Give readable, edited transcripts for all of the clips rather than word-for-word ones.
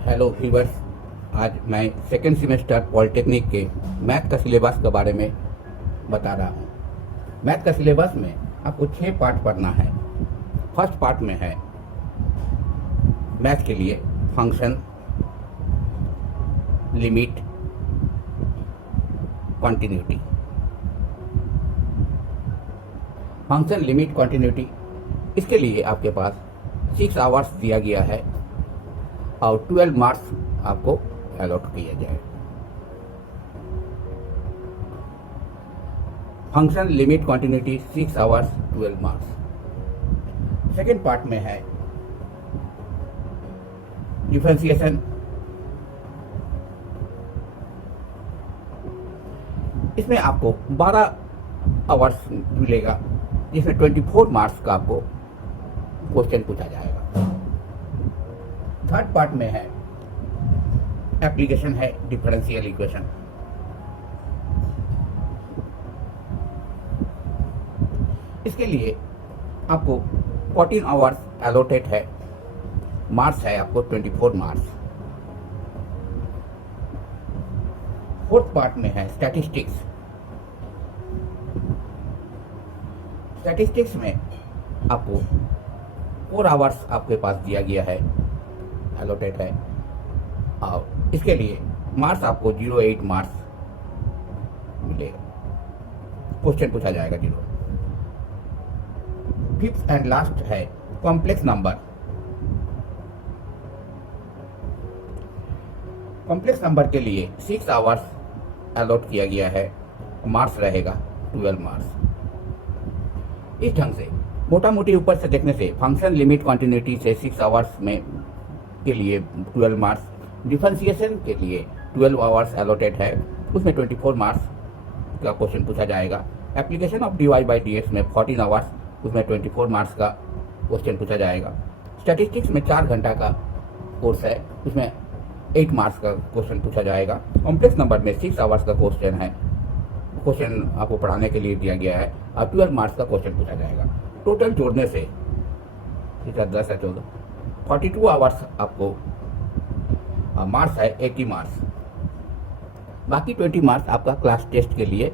Hello viewers. आज मैं second semester polytechnic के मैथ का सिलेबस के बारे में बता रहा हूँ। मैथ का सिलेबस में आपको 6 पार्ट पढ़ना है। फर्स्ट पार्ट में है मैथ के लिए function, limit, continuity. Function, limit, continuity, इसके लिए आपके पास 6 आवर्स दिया गया है और 12 मार्क्स आपको अलॉट किया जाए। Function, limit, continuity 6 hours 12 marks. Second part में है डिफरेंशिएशन। इसमें आपको 12 आवर्स मिलेगा, जिसमें 24 मार्क्स का आपको क्वेश्चन पूछा जाएगा। थर्ड पार्ट में है एप्लीकेशन, है डिफरेंशियल इक्वेशन। इसके लिए आपको 14 आवर्स एलोटेड है, मार्क्स है आपको 24 मार्क्स। फोर्थ पार्ट में है स्टैटिस्टिक्स। स्टैटिस्टिक्स में आपको 4 आवर्स आपके पास दिया गया है, एलोटेड है, और इसके लिए मार्क्स आपको 08 मार्क्स मिलेगा, क्वेश्चन पूछा जाएगा 0। फिफ्थ एंड लास्ट है कॉम्प्लेक्स नंबर। कॉम्प्लेक्स नंबर के लिए 6 आवर्स अलॉट किया गया है, मार्क्स रहेगा 12 मार्क्स। इस ढंग से मोटा मोटी ऊपर से देखने से फंक्शन, लिमिट, कॉन्टिन्यूटी से 6 आवर्स में के लिए 12 मार्क्स, डिफरेंशिएशन के लिए 12 आवर्स अलॉटेड है, उसमें 24 मार्क्स का क्वेश्चन पूछा जाएगा। Application of dy by dx में 14 आवर्स, उसमें 24 मार्क्स का क्वेश्चन पूछा जाएगा। स्टैटिस्टिक्स में 4 घंटा का कोर्स है, उसमें 8 मार्क्स का क्वेश्चन पूछा जाएगा। कॉम्प्लेक्स नंबर में 6 आवर्स का क्वेश्चन है, क्वेश्चन आपको पढ़ाने के लिए दिया गया है, और 12 मार्क्स का क्वेश्चन पूछा जाएगा। टोटल जोड़ने से 10 है 14, 42 आवर्स आपको मार्क्स है, 80 मार्क्स। बाकी 20 मार्क्स आपका क्लास टेस्ट के लिए,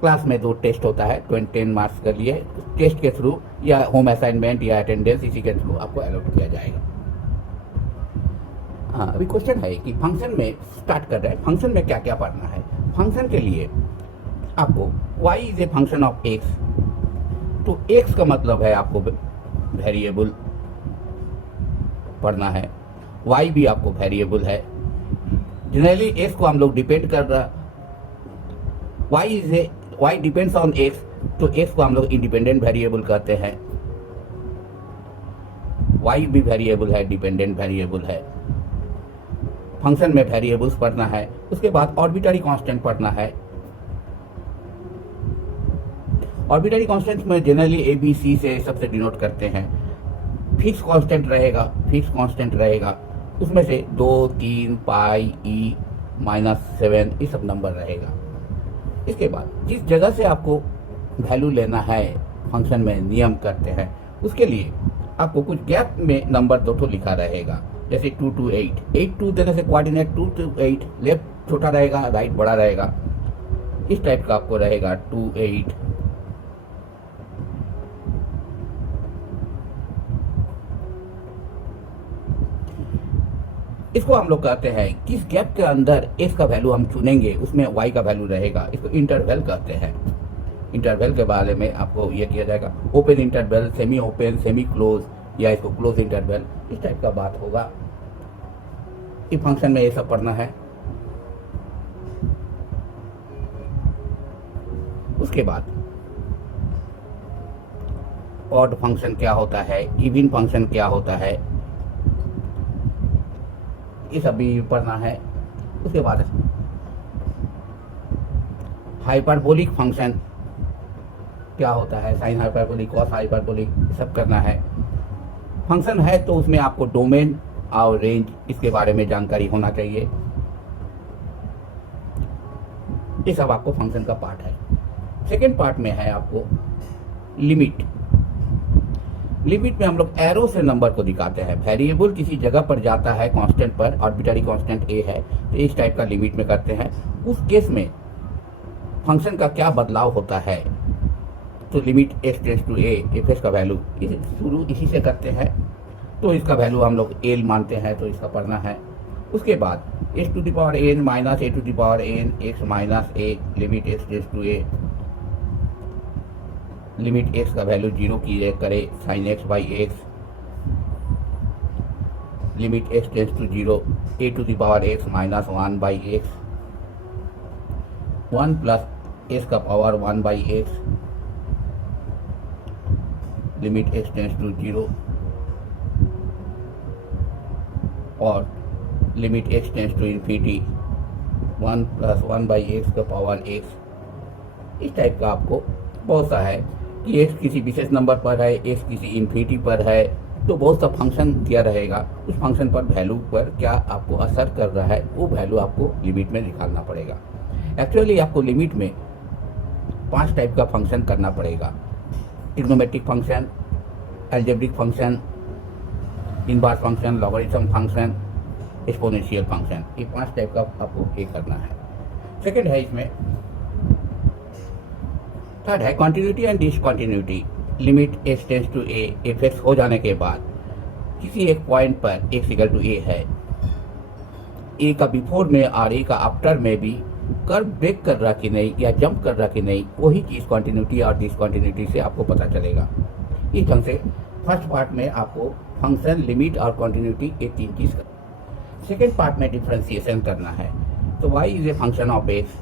क्लास में 2 टेस्ट होता है 10 मार्क्स के लिए, टेस्ट के थ्रू या होम असाइनमेंट या अटेंडेंस, इसी के थ्रू आपको अलॉट किया जाएगा। हाँ, अभी क्वेश्चन है कि फंक्शन में स्टार्ट कर रहे हैं, फंक्शन में क्या क्या पढ़ना है। फंक्शन के लिए आपको y is a function of x, तो x का मतलब है आपको वेरिएबल पढ़ना है, y भी आपको वेरिएबल है। जनरली x को हम लोग डिपेंड कर रहा, y डिपेंड्स ऑन x, तो x को हम लोग इंडिपेंडेंट वेरिएबल कहते हैं। y भी वेरिएबल है, डिपेंडेंट वेरिएबल है। फंक्शन में वेरिएबल्स पढ़ना है, उसके बाद ऑर्बिटरी कांस्टेंट पढ़ना है। ऑर्बिटरी कांस्टेंट में जनरली ए बी सी से सबसे डिनोट करते हैं। फिक्स कांस्टेंट रहेगा, उसमें से 2, 3, पाई, ई, -7 ये सब नंबर रहेगा। इसके बाद जिस जगह से आपको वैल्यू लेना है फंक्शन में नियम करते हैं, उसके लिए आपको कुछ गैप में नंबर 2 लिखा रहेगा, जैसे 2 to 8, 8 2 देने से कोऑर्डिनेट 2 to 8, लेफ्ट छोटा रहेगा, राइट बड़ा रहेगा, इस टाइप का आपको रहेगा 2 8। इसको हम लोग कहते हैं किस गैप के अंदर x का वैल्यू हम चुनेंगे उसमें y का वैल्यू रहेगा, इसको इंटरवल कहते हैं। इंटरवल के बारे में आपको ये किया जाएगा, open interval, semi open, semi close, या इसको क्लोज इंटरवल, इस टाइप का बात होगा। इस फंक्शन में ये सब पढ़ना है। उसके बाद ऑड फंक्शन क्या होता है, इवन फंक्शन क्या होता है, ये सब भी पढ़ना है। उसके बाद हाइपरबोलिक फंक्शन क्या होता है, साइन हाइपरबोलिक, कॉस हाइपरबोलिक, सब करना है। फंक्शन है तो उसमें आपको डोमेन और रेंज, इसके बारे में जानकारी होना चाहिए। ये सब आपको फंक्शन का पार्ट है। सेकेंड पार्ट में है आपको लिमिट। लिमिट में हम लोग एरो से नंबर को दिखाते हैं। वेरिएबल किसी जगह पर जाता है कांस्टेंट पर, आर्बिट्ररी कांस्टेंट ए है, तो इस टाइप का लिमिट में करते हैं। उस केस में फंक्शन का क्या बदलाव होता है, तो limit x tends to a, f x का वैल्यू शुरू इसी से करते हैं, तो इसका वैल्यू हम लोग एल मानते हैं, तो इसका पढ़ना है। उसके बाद x to the power n minus a to the power n x minus a, limit x tends to a, limit x का वैल्यू 0 की करे sine x by x, limit x tends to 0 a to the power x minus 1 by x, 1 plus x का power 1 by x, limit x tends to 0 और limit x tends to infinity 1 plus 1 by x का power x. इस type का आपको बहुत सा है कि एक्स किसी विशेष नंबर पर है, एक्स किसी इन्फिनिटी पर है, तो बहुत सा फंक्शन दिया रहेगा। उस फंक्शन पर वैल्यू पर क्या आपको असर कर रहा है, वो वैल्यू आपको लिमिट में निकालना पड़ेगा। एक्चुअली आपको लिमिट में 5 टाइप का फंक्शन करना पड़ेगा। Trigonometric function, algebraic function, inverse function, logarithm function, exponential function, ये 5 टाइप का आपको ये करना है। सेकेंड है इसमें, थर्ड है continuity and discontinuity. Limit x tends to a, f x हो जाने के बाद किसी एक पॉइंट पर एक्स इक्वल टू ए है, ए का बिफोर में और ए का आफ्टर में भी कर्व ब्रेक कर रहा कि नहीं या जंप कर रहा कि नहीं, वही चीज़ कॉन्टिन्यूटी और डिसकॉन्टिन्यूटी से आपको पता चलेगा। इस ढंग से फर्स्ट पार्ट में आपको फंक्शन, लिमिट और कॉन्टिन्यूटी ये 3 चीज़ करना। सेकेंड पार्ट में डिफ्रेंसिएशन करना है, तो y is a function of x,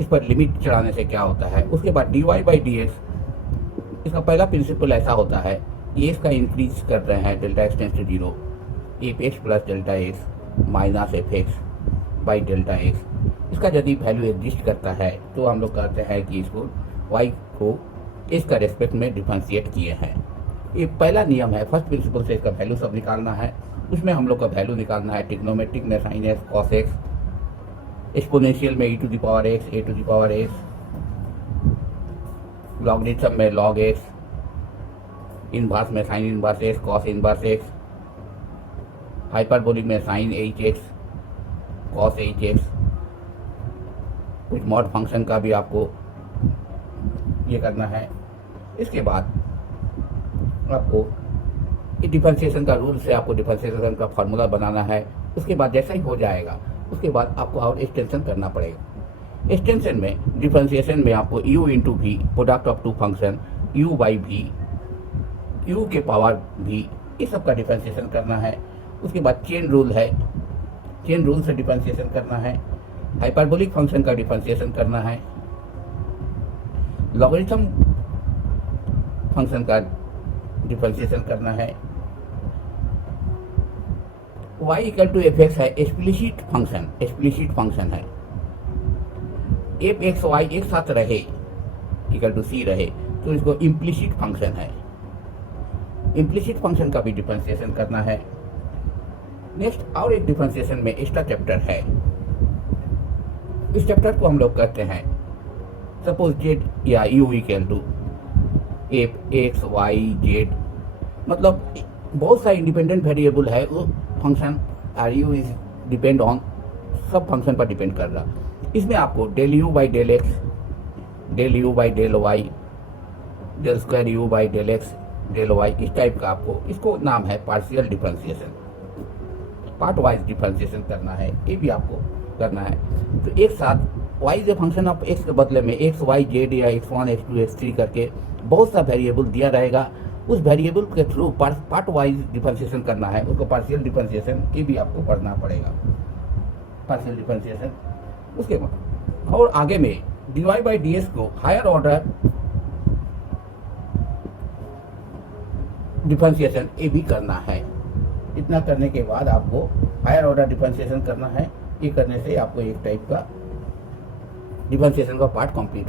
इस पर लिमिट चढ़ाने से क्या होता है। उसके बाद dy बाई डी एक्स, इसका पहला प्रिंसिपल ऐसा होता है कि एक्स का इंक्रीज कर रहे हैं, delta x tends to 0, f x plus delta x minus f x by delta x. इसका यदि वैल्यू एग्जिस्ट करता है तो हम लोग कहते हैं कि इसको y को इसका रेस्पेक्ट में डिफ्रेंशिएट किए हैं। ये पहला नियम है, फर्स्ट प्रिंसिपल से इसका वैल्यू सब निकालना है। उसमें हम लोग का वैल्यू निकालना है ट्रिग्नोमेट्रिक में sine x cos x, exponential में e to the power x, a to the power x, logarithm में लॉग एक्स, इनवर्स में sine inverse x cos inverse x, hyperbolic में sine h x cos h x. कुछ mod function का भी आपको ये करना है। इसके बाद आपको डिफरेंशिएशन का रूल से आपको डिफरेंशिएशन का फार्मूला बनाना है। उसके बाद जैसा ही हो जाएगा उसके बाद आपको और एक्सटेंशन करना पड़ेगा। एक्सटेंशन में डिफरेंशिएशन में आपको u into v, product of two function u by v, u के पावर v, ये सब का डिफरेंशिएशन करना है। उसके बाद चेन रूल है, चेन रूल से डिफरेंशिएशन करना है। हाइपरबोलिक फंक्शन का डिफरेंशिएशन करना है। लॉगरिथम फंक्शन का डिफरेंशिएशन करना है। y equal to f x है, एक्सप्लिसिट फंक्शन है। एफ एक्स वाई एक साथ रहे इक्वल टू सी रहे तो इसको इम्प्लिसिट फंक्शन है। इम्प्लिसिट फंक्शन का भी डिफरेंशिएशन करना है। नेक्स्ट और एक डिफरेंशिएशन में एक्स्ट्रा चैप्टर है। इस चैप्टर को हम लोग कहते हैं सपोज जेड या u equal to f x y z, मतलब बहुत सारे इंडिपेंडेंट वेरिएबल है वो function are u is depend on, सब फंक्शन पर डिपेंड कर रहा। इसमें आपको del u by del x, del u by del y, del square u by del x del y, इस टाइप का आपको, इसको नाम है partial differentiation. Part wise differentiation करना है, ये भी आपको करना है। तो एक साथ y जो फंक्शन ऑफ x के बदले में एक्स वाई जेड या x1 x2 x3 करके बहुत सा वेरिएबल दिया रहेगा, उस वेरिएबल के थ्रू पार्ट वाइज डिफरेंशिएशन करना है, उसको पार्शियल डिफरेंशिएशन ये भी आपको पढ़ना पड़ेगा, पार्शियल डिफरेंशिएशन। उसके बाद और आगे में dy बाई डी एक्स को हायर ऑर्डर डिफरेंशिएशन ये भी करना है। इतना करने के बाद आपको हायर ऑर्डर डिफरेंशिएशन करना है। ये करने से आपको एक टाइप का डिफरेंशिएशन का part complete.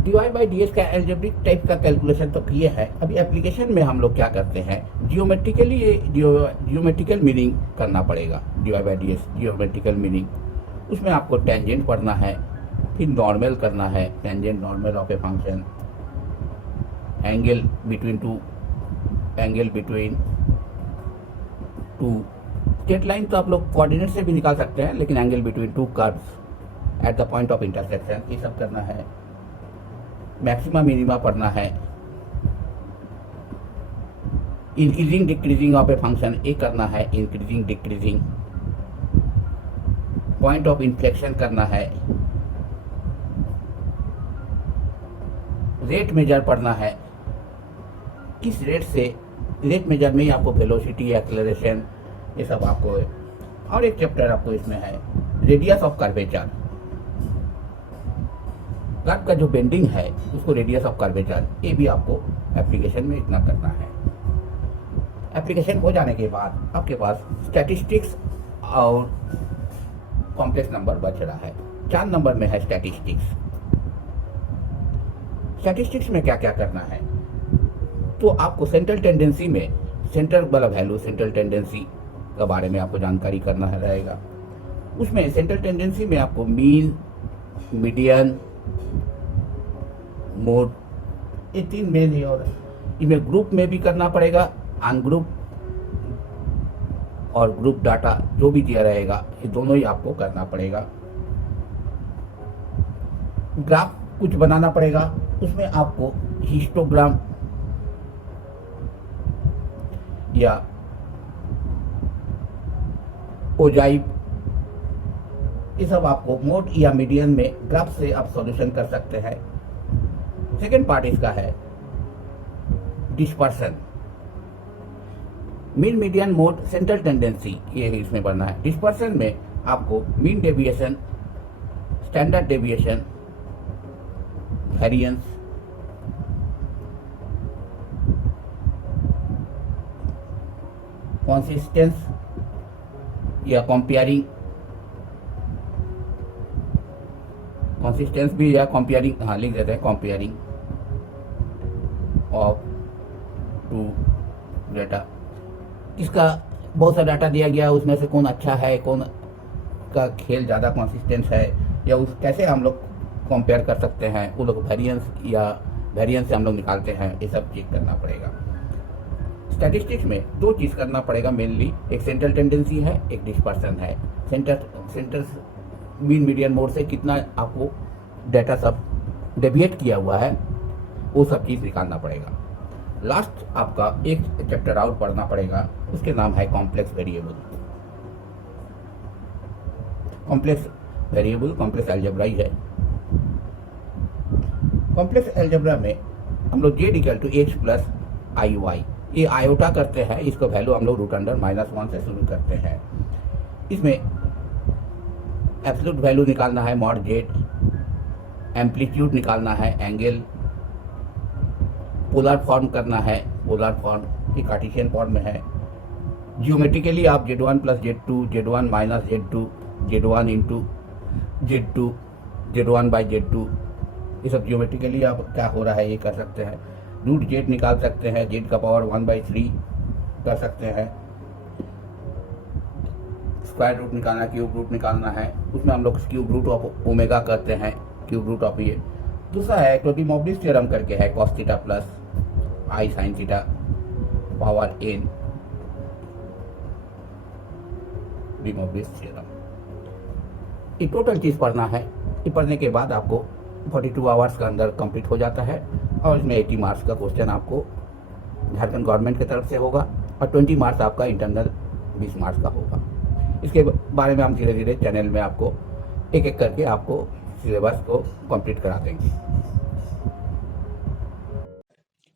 dy by D x का एल्जेब्रिक टाइप का कैलकुलेशन तो किए है। अभी एप्लीकेशन में हम लोग क्या करते हैं, जियोमेट्रिकल मीनिंग करना पड़ेगा। dy by D x geometrical meaning, उसमें आपको टेंजेंट पढ़ना है, फिर नॉर्मल करना है, tangent normal of a function, angle between two straight line तो आप लोग कोऑर्डिनेट से भी निकाल सकते हैं, लेकिन angle between two curves at the point of intersection, ये सब करना है। मैक्सिमा मिनिमा पढ़ना है। Increasing decreasing of a function, ये करना है। Increasing decreasing point of inflection करना है। रेट मेजर पढ़ना है, किस रेट से, रेट मेजर में ही आपको वेलोसिटी, एक्सेलरेशन, ये सब आपको है। और एक चैप्टर आपको इसमें है रेडियस ऑफ कर्वेचर। कर्व का जो बेंडिंग है उसको रेडियस ऑफ कर्वेचर, ये भी आपको एप्लीकेशन में इतना करना है। एप्लीकेशन हो जाने के बाद आपके पास स्टैटिस्टिक्स और कॉम्प्लेक्स नंबर बच रहा है। 4 नंबर में है स्टैटिस्टिक्स। स्टैटिस्टिक्स में क्या क्या करना है, तो आपको सेंट्रल टेंडेंसी में सेंटर वाला वैल्यू, सेंट्रल टेंडेंसी के बारे में आपको जानकारी करना रहेगा। उसमें सेंट्रल टेंडेंसी में आपको मीन, मीडियन, मोड, ये 3 मेन है। और इनमें ग्रुप में भी करना पड़ेगा, अनग्रुप और ग्रुप डाटा जो भी दिया रहेगा, ये दोनों ही आपको करना पड़ेगा। ग्राफ कुछ बनाना पड़ेगा, उसमें आपको हिस्टोग्राम या ओजाइव, ये सब आपको मोड या मीडियन में ग्राफ से आप सॉल्यूशन कर सकते हैं। सेकेंड पार्ट इसका है dispersion. Mean, median, mode, central tendency, ये इसमें पढ़ना है। डिस्पर्सन में आपको mean deviation, standard deviation, variance, consistence या कंपेयरिंग, कंसिस्टेंस भी या कंपेयरिंग, हाँ लिख देते हैं, कंपेयरिंग ऑफ टू डाटा। इसका बहुत सा डाटा दिया गया, उसमें से कौन अच्छा है, कौन का खेल ज़्यादा कंसिस्टेंस है, या उस कैसे हम लोग कंपेयर कर सकते हैं, वो लोग वेरिएंस से हम लोग निकालते हैं, ये सब चेक करना पड़ेगा। स्टैटिस्टिक्स में 2 चीज़ करना पड़ेगा मेनली, एक सेंट्रल टेंडेंसी है, एक डिस्पर्सन है। सेंटर मीन, मीडियन, मोड से कितना आपको डाटा सब डेविएट किया हुआ है, वो सब चीज़ निकालना पड़ेगा। लास्ट आपका एक चैप्टर आउट पढ़ना पड़ेगा, उसके नाम है complex variable. Complex variable complex algebra ही है। कॉम्प्लेक्स अलजेब्रा में हम लोग z = x + iy, ये आयोटा करते हैं, इसको वैल्यू हम लोग √(-1) से शुरू करते हैं। इसमें एब्सोल्यूट वैल्यू निकालना है मॉड z, एम्पलीट्यूड निकालना है, एंगल, पोलर फॉर्म करना है, पोलर फॉर्म ये कार्टेशियन फॉर्म में है। जियोमेट्रिकली आप z1 + z2, z1 - z2, z1 × z2, z1/z2, ये सब जियोमेट्रिकली आप क्या हो रहा है ये कर सकते हैं। √z निकाल सकते हैं, z⁻⁴ कर सकते हैं। स्क्वायर रूट निकालना, क्यूब रूट निकालना है, उसमें हम लोग क्यूब रूट ऑफ ओमेगा करते हैं, क्यूब रूट ऑफ ये। दूसरा है टोटी-मोब्लिस थ्योरम करके है, cos θ + I sin θ power n, de Moivre's theorem. ये टोटल चीज़ पढ़ना है। ये पढ़ने के बाद आपको 42 आवर्स का अंदर कंप्लीट हो जाता है, और इसमें 80 मार्क्स का क्वेश्चन आपको झारखंड गवर्नमेंट की तरफ से होगा, और 20 मार्क्स आपका इंटरनल 20 मार्क्स का होगा। इसके बारे में हम धीरे धीरे चैनल में आपको एक एक करके आपको सिलेबस को कंप्लीट करा देंगे।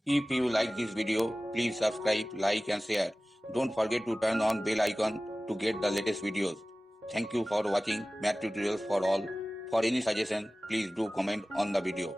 If you like this video, please subscribe, like and share. Don't forget to turn on bell icon to get the latest videos. Thank you for watching Math Tutorials for All. For any suggestion, please do comment on the video.